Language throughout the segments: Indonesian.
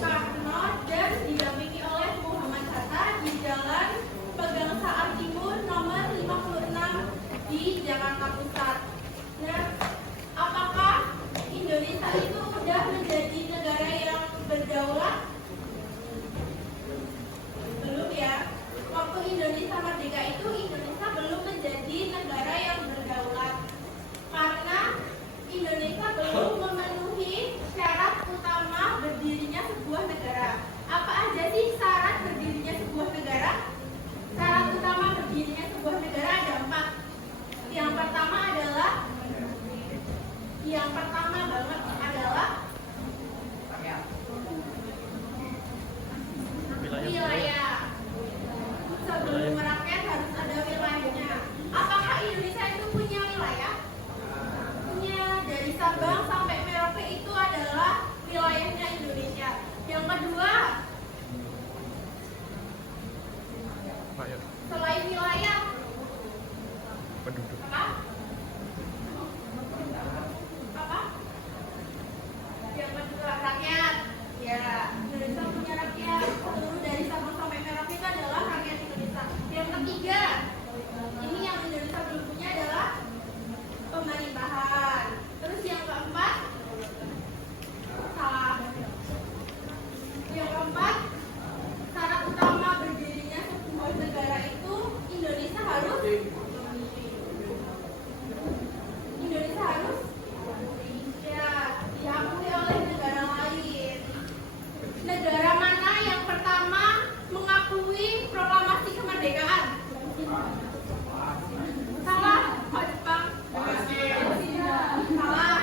Soekarno dan didampingi oleh Muhammad Hatta di Jalan Pegangsaan Timur nomor 56 di Jakarta Pusat. Nah, apakah Indonesia itu sudah menjadi negara yang berdaulat? Belum ya. Waktu Indonesia merdeka itu Indonesia belum menjadi negara yang berdaulat karena Indonesia belum memenuhi syarat utama berdirinya sebuah negara. Apa aja sih syarat berdirinya sebuah negara? Syarat utama berdirinya sebuah negara ada 4. Yang pertama banget adalah wilayah. Sebelum merakyat harus ada wilayahnya. Apakah Indonesia itu punya wilayah? Punya. Dari Sabang sampai Merauke itu adalah wilayahnya Indonesia. Yang kedua, selain wilayah, penduduk. Apa? Yang kedua, rakyat. Ya, Indonesia punya rakyat. Seluruh dari Sabang sampai Merauke itu adalah rakyat Indonesia. Yang ketiga, ini yang Indonesia belum punya adalah pemerintahan. Terus yang keempat, syarat utama berdirinya sebuah negara itu Indonesia harus ya diakui oleh negara lain. Negara mana yang pertama mengakui proklamasi kemerdekaan? Salah. Oh, Jepang. Salah.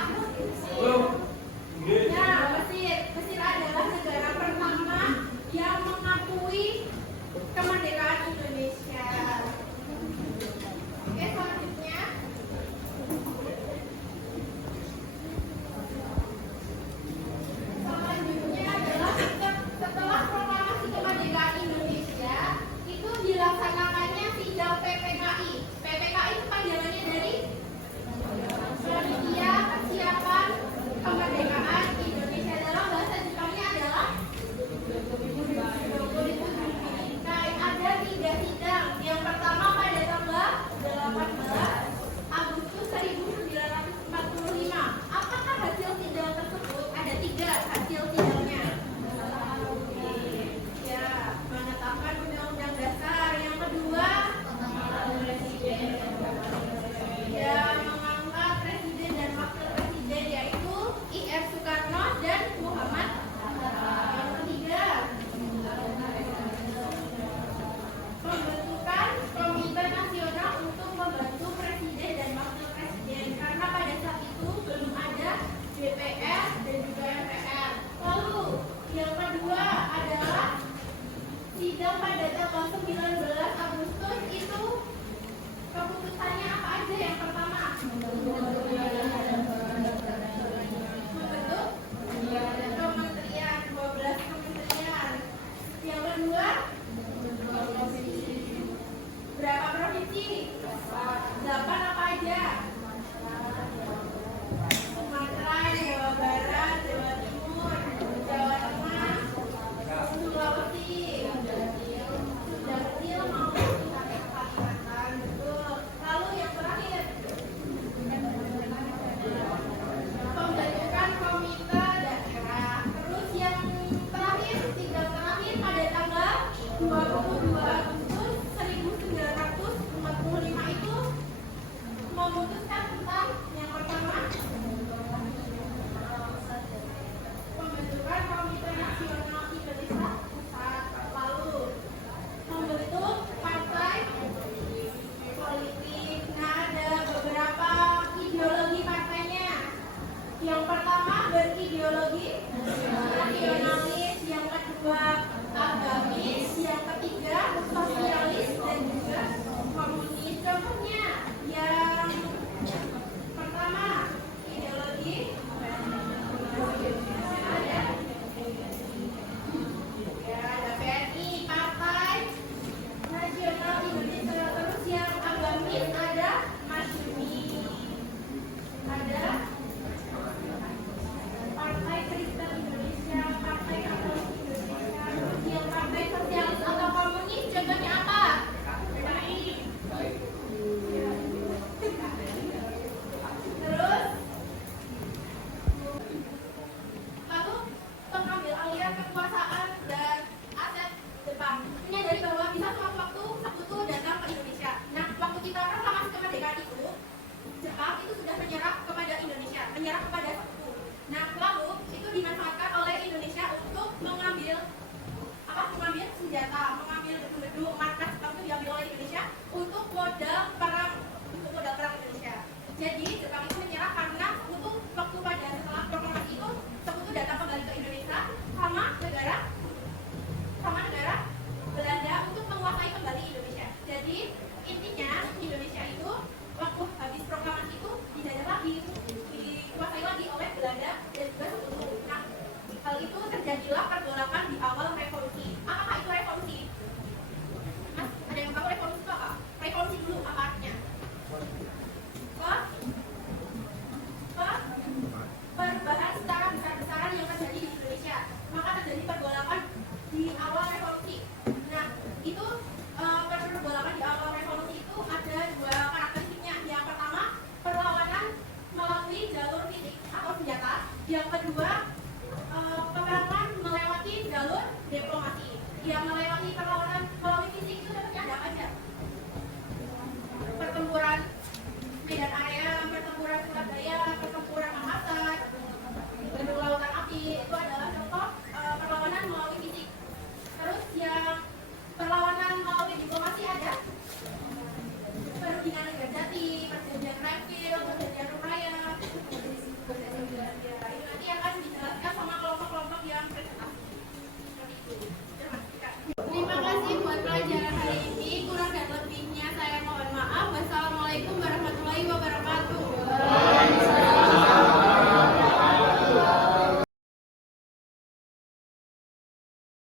Ya, Mesir. Mesir adalah negara pertama yang mengakui kemerdekaan Indonesia. Oke, selanjutnya. Selanjutnya adalah setelah proklamasi kemerdekaan Indonesia itu dilaksanakannya sidang PPKI. PPKI itu panjangannya dari Panitia Persiapan Kemerdekaan Indonesia. Dalam bahasa Jepangnya adalah nah, ada 3 sidang. Yang pertama pada tanggal 18 Agustus 1945. Apakah hasil sidang tersebut? Ada 3 hasil sidangnya. Ya, menetapkan Undang-Undang Dasar. Yang kedua, ya, mengangkat presiden dan wakil presiden yaitu I.R. Soekarno dan Muhammad Hatta. Yang ketiga, pembentukan Komite Nasional untuk membantu presiden dan wakil presiden karena pada saat itu belum ada DPR dan juga MPR. Lalu yang kedua adalah sidang pada tanggal 19 Agustus itu keputusannya apa aja? Yang pertama membentuk kementerian, 12 kementerian. Yang kedua, berapa provinsi? 8 apa aja? Sumatera, Jawa Barat, Jawa Timur, Jawa Tengah, Sulawesi, Sunda Kecil maupun Kalimantan. Betul. Lalu yang terakhir, pembentukan komite daerah. Terus yang terakhir, sidang terakhir pada tanggal 22 Agustus 1945 itu memutuskan tentang yang pertama pembentukan Komite Nasional Indonesia Pusat. Lalu membentuk partai politik. Nah, ada beberapa ideologi partainya. Yang pertama berideologi nasionalis, yang kedua agamis, yang ketiga sosialis dan juga komunis. Contohnya yang pertama ideologi ada PNI, Partai Nasional Indonesia. Terus yang agamis ada Masyumi, ada Partai Kristen Indonesia, Partai Katolik kekuasaan dan aset Jepang. Menyadari bahwa bisa suatu waktu sekutu datang ke Indonesia. Nah, waktu kita proklamasi kemerdekaan itu, Jepang itu sudah menyerah kepada Indonesia, menyerah kepada sekutu. Nah, lalu itu dimanfaatkan oleh Indonesia untuk mengambil senjata, mengambil gedung-gedung markas Jepang itu diambil oleh Indonesia untuk modal perang Indonesia. Jadi Jepang itu menyerah karena sekutu waktu pada setelah proklamasi itu sekutu datang kembali ke Indonesia sama negara Belanda untuk menguasai kembali Indonesia. Jadi intinya Indonesia itu waktu habis proklamasi itu dijajah lagi, dikuasai lagi oleh Belanda dan juga sekutu. Nah, hal itu terjadilah pergolakan di awal revolusi. Apa